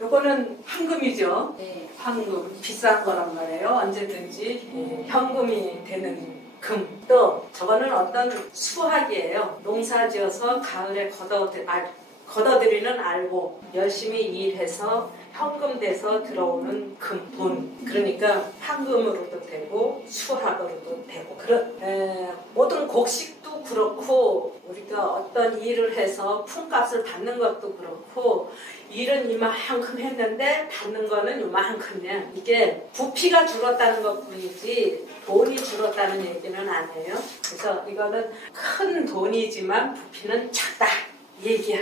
요거는 황금이죠. 네. 황금 비싼 거란 말이에요. 언제든지 현금이 되는 금. 또 저거는 어떤 수학이에요. 농사지어서 가을에 걷어들이는 알고 열심히 일해서 현금 돼서 들어오는 금, 돈. 그러니까 황금으로도 되고 수학으로도 되고 모든 곡식도 그렇고 우리가 어떤 일을 해서 품값을 받는 것도 그렇고 일은 이만큼 했는데 받는 거는 이만큼이야. 이게 부피가 줄었다는 것뿐이지 돈이 줄었다는 얘기는 아니에요. 그래서 이거는 큰 돈이지만 부피는 작다 얘기야.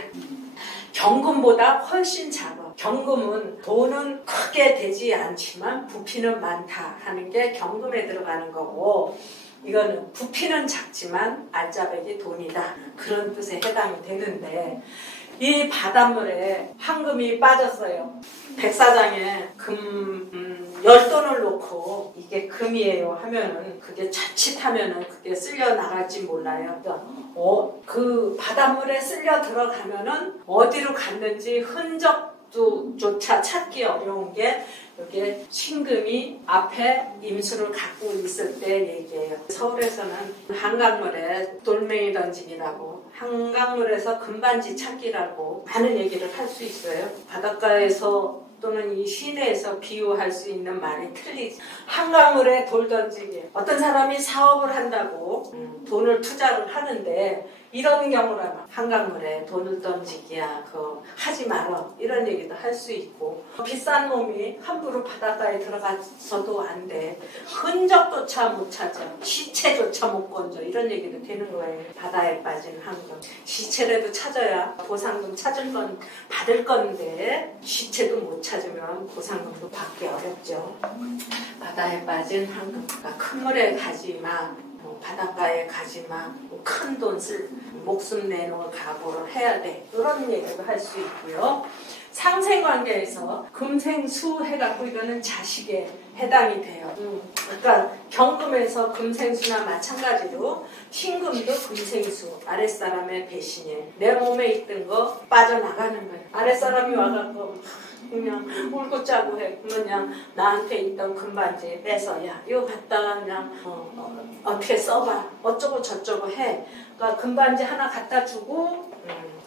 경금보다 훨씬 작아. 경금은 돈은 크게 되지 않지만 부피는 많다 하는 게 경금에 들어가는 거고, 이거는 부피는 작지만 알짜배기 돈이다 그런 뜻에 해당이 되는데, 이 바닷물에 황금이 빠졌어요. 백사장에 금 10돈을 놓고 이게 금이에요 하면은 그게 자칫하면은 그게 쓸려 나갈지 몰라요. 그 바닷물에 쓸려 들어가면은 어디로 갔는지 흔적조차 찾기 어려운 게 이게 신금이 앞에 임수를 갖고 있을 때 얘기예요. 서울에서는 한강물에 돌멩이 던지기라고, 한강물에서 금반지 찾기라고 많은 얘기를 할 수 있어요. 바닷가에서 또는 이 시내에서 비유할 수 있는 말이 틀리지. 한강물에 돌 던지기. 어떤 사람이 사업을 한다고 돈을 투자를 하는데 이런 경우라면 한강물에 돈을 던지기야 그거 하지 말어 이런 얘기도 할 수 있고, 비싼 몸이 함부로 바닷가에 들어가서도 안 돼. 흔적조차 못 찾아. 시체조차 못 건져. 이런 얘기도 되는 거예요. 바다에 빠진 황금. 시체라도 찾아야 보상금 받을 건데 시체도 못 찾으면 보상금도 받기 어렵죠. 바다에 빠진 황금. 그러니까 큰 물에 가지 마. 바닷가에 가지마, 큰 돈 쓸, 목숨 내놓을 각오를 해야 돼. 이런 얘기도 할 수 있고요. 상생관계에서 금생수 해갖고 이거는 자식에 해당이 돼요. 그러니까 경금에서 금생수나 마찬가지로 신금도 금생수, 아랫사람의 배신에 내 몸에 있던 거 빠져나가는 거예요. 아랫사람이 와갖고 그냥 울고 짜고 해. 그냥 나한테 있던 금반지 빼서 야 이거 갖다가 그냥 어떻게 써봐. 어쩌고 저쩌고 해. 그러니까 금반지 하나 갖다 주고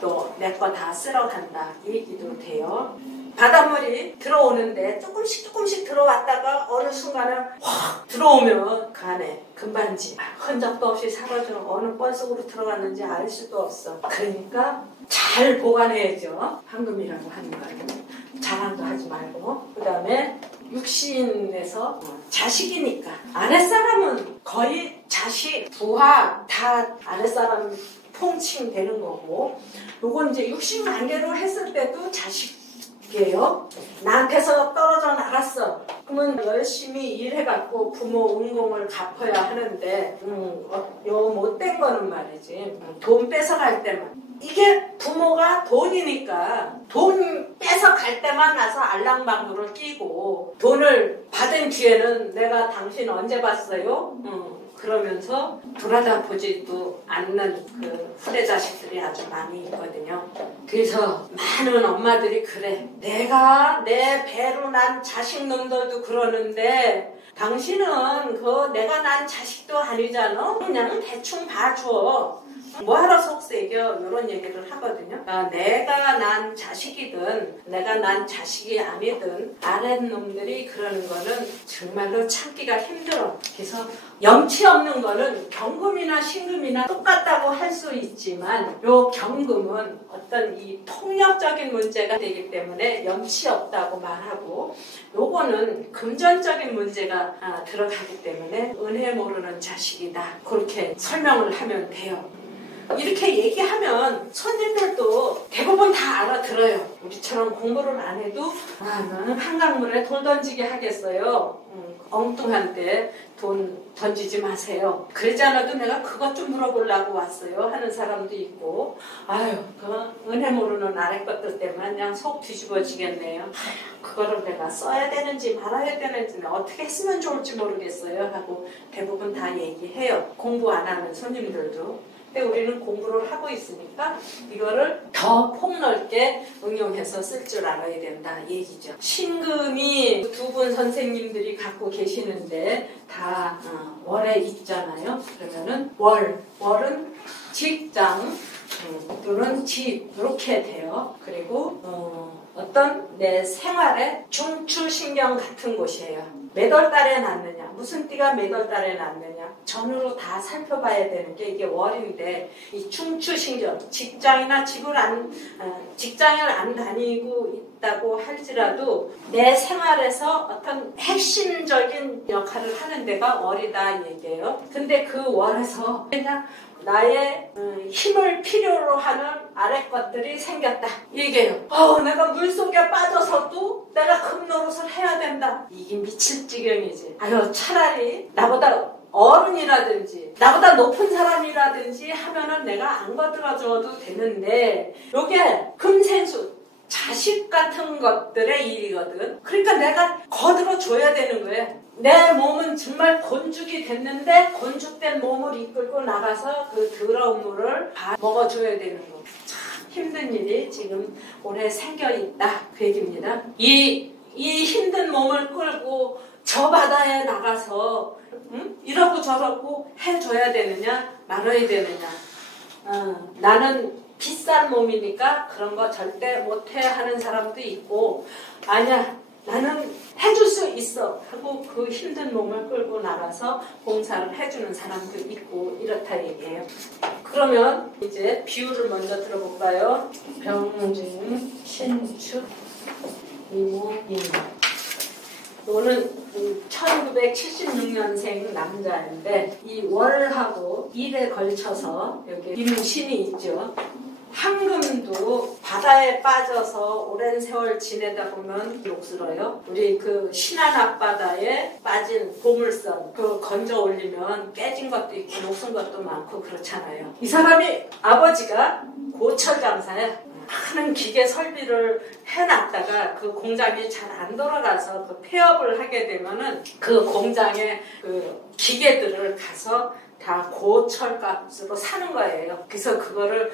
또 내 거 다 쓸어 간다. 이 얘기도 돼요. 바닷물이 들어오는데 조금씩 들어왔다가 어느 순간에 확 들어오면 그 안에 금반지 흔적도 없이 사라져. 어느 뻘 속으로 들어갔는지 알 수도 없어. 그러니까 잘 보관해야죠. 황금이라고 하는 거예요. 자랑도 하지 말고. 그 다음에 육신에서 자식이니까 아랫사람은 거의 자식, 부하 다 아랫사람 통칭 되는 거고, 요건 이제 육신관계로 했을 때도 자식이에요. 나한테서 떨어져 나갔어. 그러면 열심히 일해갖고 부모 은공을 갚아야 하는데 요 못된 거는 말이지. 돈 뺏어갈 때만. 이게 부모가 돈이니까 돈 뺏어갈 때만 나서 알랑방구를 끼고, 돈을 받은 뒤에는 내가 당신 언제 봤어요? 그러면서 돌아다 보지도 않는 그 후대 자식들이 아주 많이 있거든요. 그래서 많은 엄마들이 그래. 내가 내 배로 난 자식놈들도 그러는데 당신은 그 내가 난 자식도 아니잖아. 그냥 대충 봐줘. 뭐하러 속색여? 이런 얘기를 하거든요. 그러니까 내가 난 자식이든 내가 난 자식이 아니든 아랫놈들이 그러는 거는 정말로 참기가 힘들어. 그래서 염치 없는 거는 경금이나 신금이나 똑같다고 할 수 있지만, 요 경금은 어떤 이 폭력적인 문제가 되기 때문에 염치 없다고 말하고, 요거는 금전적인 문제가 들어가기 때문에 은혜 모르는 자식이다. 그렇게 설명을 하면 돼요. 이렇게 얘기하면 손님들도 대부분 다 알아들어요. 우리처럼 공부를 안 해도 나는 한강물에 돌 던지게 하겠어요. 엉뚱한데 돈 던지지 마세요. 그러지 않아도 내가 그것 좀 물어보려고 왔어요 하는 사람도 있고, 아유 그 은혜 모르는 아래 것들 때문에 그냥 속 뒤집어지겠네요. 그거를 내가 써야 되는지 말아야 되는지 어떻게 쓰면 좋을지 모르겠어요 하고 대부분 다 얘기해요. 공부 안 하는 손님들도. 근데 우리는 공부를 하고 있으니까 이거를 더 폭넓게 응용해서 쓸 줄 알아야 된다 얘기죠. 신금이 두 분 선생님들이 갖고 계시는데 다 월에 있잖아요. 그러면은 월은 직장 또는 집 이렇게 돼요. 그리고 어떤 내 생활의 중추신경 같은 곳이에요. 몇 월 달에 낳느냐, 무슨 띠가 몇 월 달에 낳느냐 전후로 다 살펴봐야 되는 게 이게 월인데, 이 중추신경, 직장을 안 다니고 있다고 할지라도 내 생활에서 어떤 핵심적인 역할을 하는 데가 월이다 얘기예요. 근데 그 월에서 그냥 나의 힘을 필요로 하는 아래 것들이 생겼다 얘기해요. 내가 물속에 빠져서도 내가 금노릇을 해야 된다. 이게 미칠 지경이지. 차라리 나보다 어른이라든지 나보다 높은 사람이라든지 하면은 내가 안 거들어줘도 되는데, 요게 금생수 자식 같은 것들의 일이거든. 그러니까 내가 거들어줘야 되는 거예요. 내 몸은 정말 곤죽이 됐는데 곤죽된 몸을 이끌고 나가서 그 더러운 물을 다 먹어줘야 되는 거. 참 힘든 일이 지금 올해 생겨있다 그 얘기입니다. 이 힘든 몸을 끌고 저 바다에 나가서 이러고 저러고 해줘야 되느냐 말아야 되느냐. 나는 비싼 몸이니까 그런 거 절대 못해 하는 사람도 있고, 아니야 나는 해줄 수 있어 하고 그 힘든 몸을 끌고 나가서 봉사를 해주는 사람도 있고 이렇다 얘기해요. 그러면 이제 비유를 먼저 들어볼까요? 병진, 신축, 이모, 인모. 이거는 1976년생 남자인데 이 월하고 일에 걸쳐서 여기 임신이 있죠. 황금도 바다에 빠져서 오랜 세월 지내다 보면 녹슬어요. 우리 그 신안 앞바다에 빠진 보물선 그 건져 올리면 깨진 것도 있고 녹슨 것도 많고 그렇잖아요. 이 사람이 아버지가 고철 장사에 많은 기계 설비를 해놨다가 그 공장이 잘 안 돌아가서 그 폐업을 하게 되면은 그 공장에 그 기계들을 가서 다 고철값으로 사는 거예요. 그래서 그거를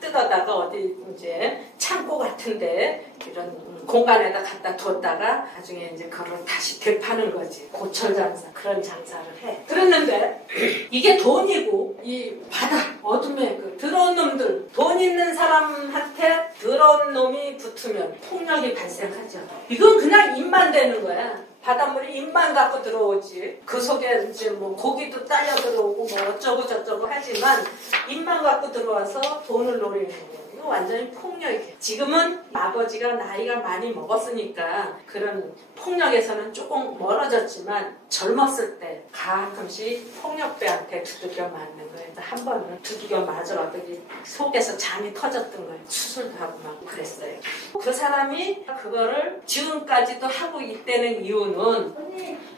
뜯어다가 어디 이제 창고 같은데 이런 공간에다 갖다 뒀다가 나중에 이제 그걸 다시 되파는 거지. 고철 장사, 그런 장사를 해. 그랬는데 이게 돈이고 이 바다 어둠에 그 더러운 놈들, 돈 있는 사람한테 더러운 놈이 붙으면 폭력이 발생하죠. 이건 그냥 입만 되는 거야. 바닷물이 입만 갖고 들어오지. 그 속에 이제 뭐 고기도 딸려 들어오고 뭐 어쩌고 저쩌고 하지만 입만 갖고 들어와서 돈을 노리는 거예요. 이거 완전히 폭력이에요. 지금은 아버지가 나이가 많이 먹었으니까 그런 폭력에서는 조금 멀어졌지만 젊었을 때 가끔씩 폭력배한테 두들겨 맞는 거예요. 한 번은 두들겨 맞아가지고 속에서 장이 터졌던 거예요. 수술도 하고 막 그랬어요. 그 사람이 그거를 지금까지도 하고 있다는 이유는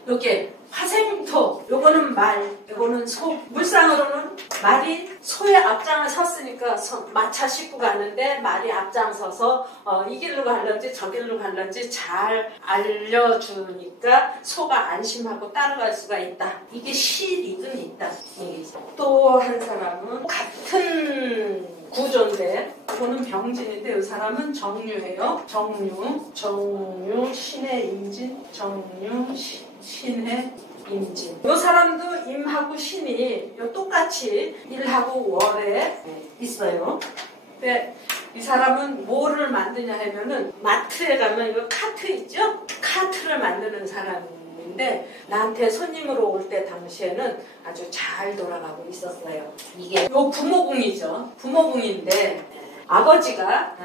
요게 화생토, 요거는 말, 요거는 소. 물상으로는 말이 소의 앞장을 섰으니까 마차 싣고 가는데 말이 앞장서서 이 길로 갈런지 저 길로 갈런지 잘 알려주니까 소가 안심하고 따라갈 수가 있다. 이게 실익은 있다. 또 한 사람은 같은 구조인데 이거는 병진인데 이 사람은 정유예요. 정유 신의 임진, 정유 신의 임진. 이 사람도 임하고 신이 똑같이 일하고 월에 있어요. 근데 이 사람은 뭐를 만드냐 하면은 마트에 가면 이거 카트 있죠? 카트를 만드는 사람인데 나한테 손님으로 올 때 당시에는 아주 잘 돌아가고 있었어요. 이게 요 부모궁이죠. 부모궁인데 아버지가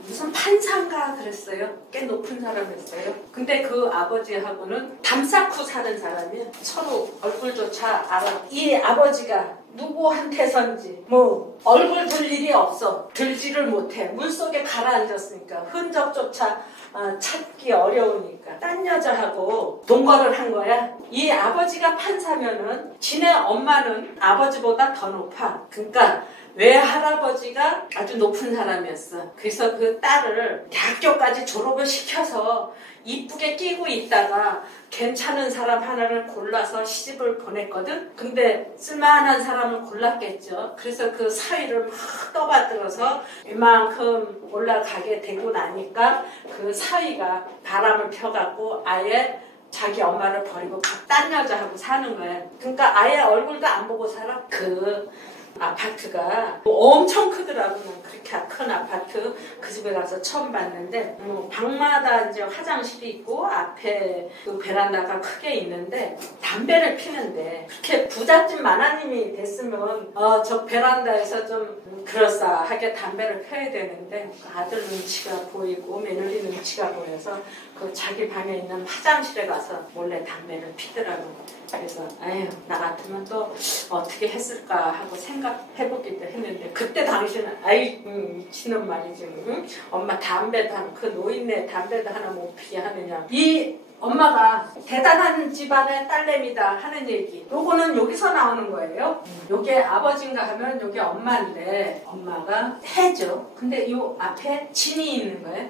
무슨 판사인가 그랬어요. 꽤 높은 사람이었어요. 근데 그 아버지하고는 담 쌓고 사는 사람이에요. 서로 얼굴조차 알아. 이 아버지가 누구한테선지 뭐 얼굴 들 일이 없어. 들지를 못해. 물속에 가라앉았으니까 흔적조차 찾기 어려우니까 딴 여자하고 동거를 한 거야. 이 아버지가 판사면은 지네 엄마는 아버지보다 더 높아. 그러니까 외할아버지가 아주 높은 사람이었어. 그래서 그 딸을 대학교까지 졸업을 시켜서 이쁘게 끼고 있다가 괜찮은 사람 하나를 골라서 시집을 보냈거든. 근데 쓸만한 사람을 골랐겠죠. 그래서 그 사위를 막 떠받들어서 이만큼 올라가게 되고 나니까 그 사위가 바람을 펴갖고 아예 자기 엄마를 버리고 딴 여자하고 사는 거야. 그러니까 아예 얼굴도 안 보고 살아. 그 아파트가 엄청 크더라고. 그렇게 큰 아파트 그 집에 가서 처음 봤는데 방마다 이제 화장실이 있고 앞에 그 베란다가 크게 있는데 담배를 피는데 그렇게 부잣집 마나님이 됐으면 저 베란다에서 좀 그럴싸하게 담배를 펴야 되는데 아들 눈치가 보이고 며느리 눈치가 보여서 그 자기 방에 있는 화장실에 가서 몰래 담배를 피더라고. 그래서 아유 나 같으면 또 어떻게 했을까 하고 생각해보기도 했는데 그때 당시는 아이 미친놈 말이지. 응? 엄마 담배도 그 노인네 담배도 하나 못 피게 하느냐. 이 엄마가 대단한 집안의 딸내미다 하는 얘기. 요거는 여기서 나오는 거예요. 요게 아버지인가 하면 요게 엄마인데 엄마가 해죠. 근데 요 앞에 진이 있는 거예요.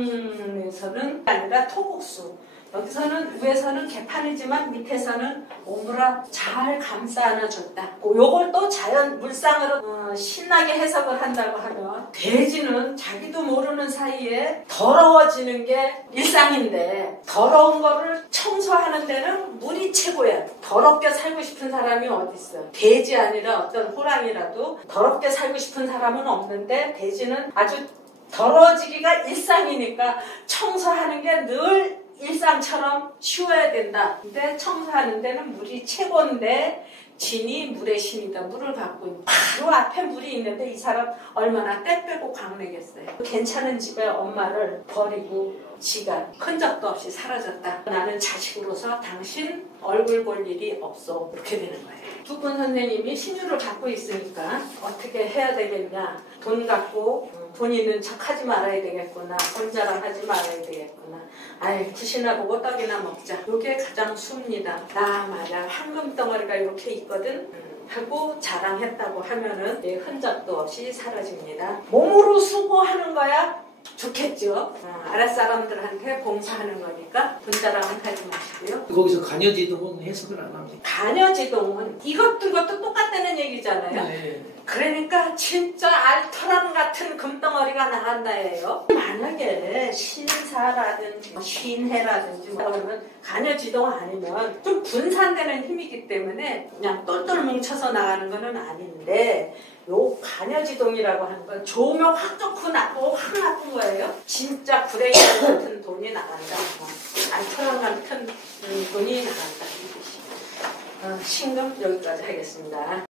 상생상국강에서는 아니라 토국수. 여기서는 위에서는 개판이지만 밑에서는 오므라 잘 감싸 안아줬다. 요걸 또 자연 물상으로 신나게 해석을 한다고 하면 돼지는 자기도 모르는 사이에 더러워지는 게 일상인데 더러운 거를 청소하는 데는 물이 최고야. 더럽게 살고 싶은 사람이 어딨어. 돼지 아니라 어떤 호랑이라도 더럽게 살고 싶은 사람은 없는데 돼지는 아주 더러워지기가 일상이니까 청소하는 게 늘 일상처럼 쉬워야 된다. 근데 청소하는 데는 물이 최고인데 진이 물의 신이다. 물을 갖고 있는 바로 앞에 물이 있는데 이 사람 얼마나 때 빼고 강내겠어요. 괜찮은 집에 엄마를 버리고 지가 흔적도 없이 사라졌다. 나는 자식으로서 당신 얼굴 볼 일이 없어. 이렇게 되는 거예요. 두 분 선생님이 신유를 갖고 있으니까 어떻게 해야 되겠냐. 돈 갖고 돈 있는 척 하지 말아야 되겠구나. 돈 자랑하지 말아야 되겠구나. 아이 굿이나 보고 떡이나 먹자. 이게 가장 수입니다. 나 말이야 황금 덩어리가 이렇게 있거든. 하고 자랑했다고 하면은 흔적도 없이 사라집니다. 몸으로 수고하는 거야 좋겠죠. 아랫사람들한테 봉사하는 거니까 돈 자랑은 하지 마시고요. 거기서 간여지동은 해석을 안 합니다. 간여지동은 이것도 똑같다는 얘기잖아요. 네. 그러니까 진짜 알토란 같은 금덩어리가 나간다예요. 만약에 신사라든지 신해라든지 그러면 간여지동 아니면 좀 분산되는 힘이기 때문에 그냥 똘똘 뭉쳐서 나가는 거는 아닌데 요 간여지동이라고 하는 건 좋으면 확 좋고 나쁘고 확 나쁜 거예요. 진짜 구레기 같은 돈이 나간다. 알토란 같은 돈이 나간다. 신금 여기까지 하겠습니다.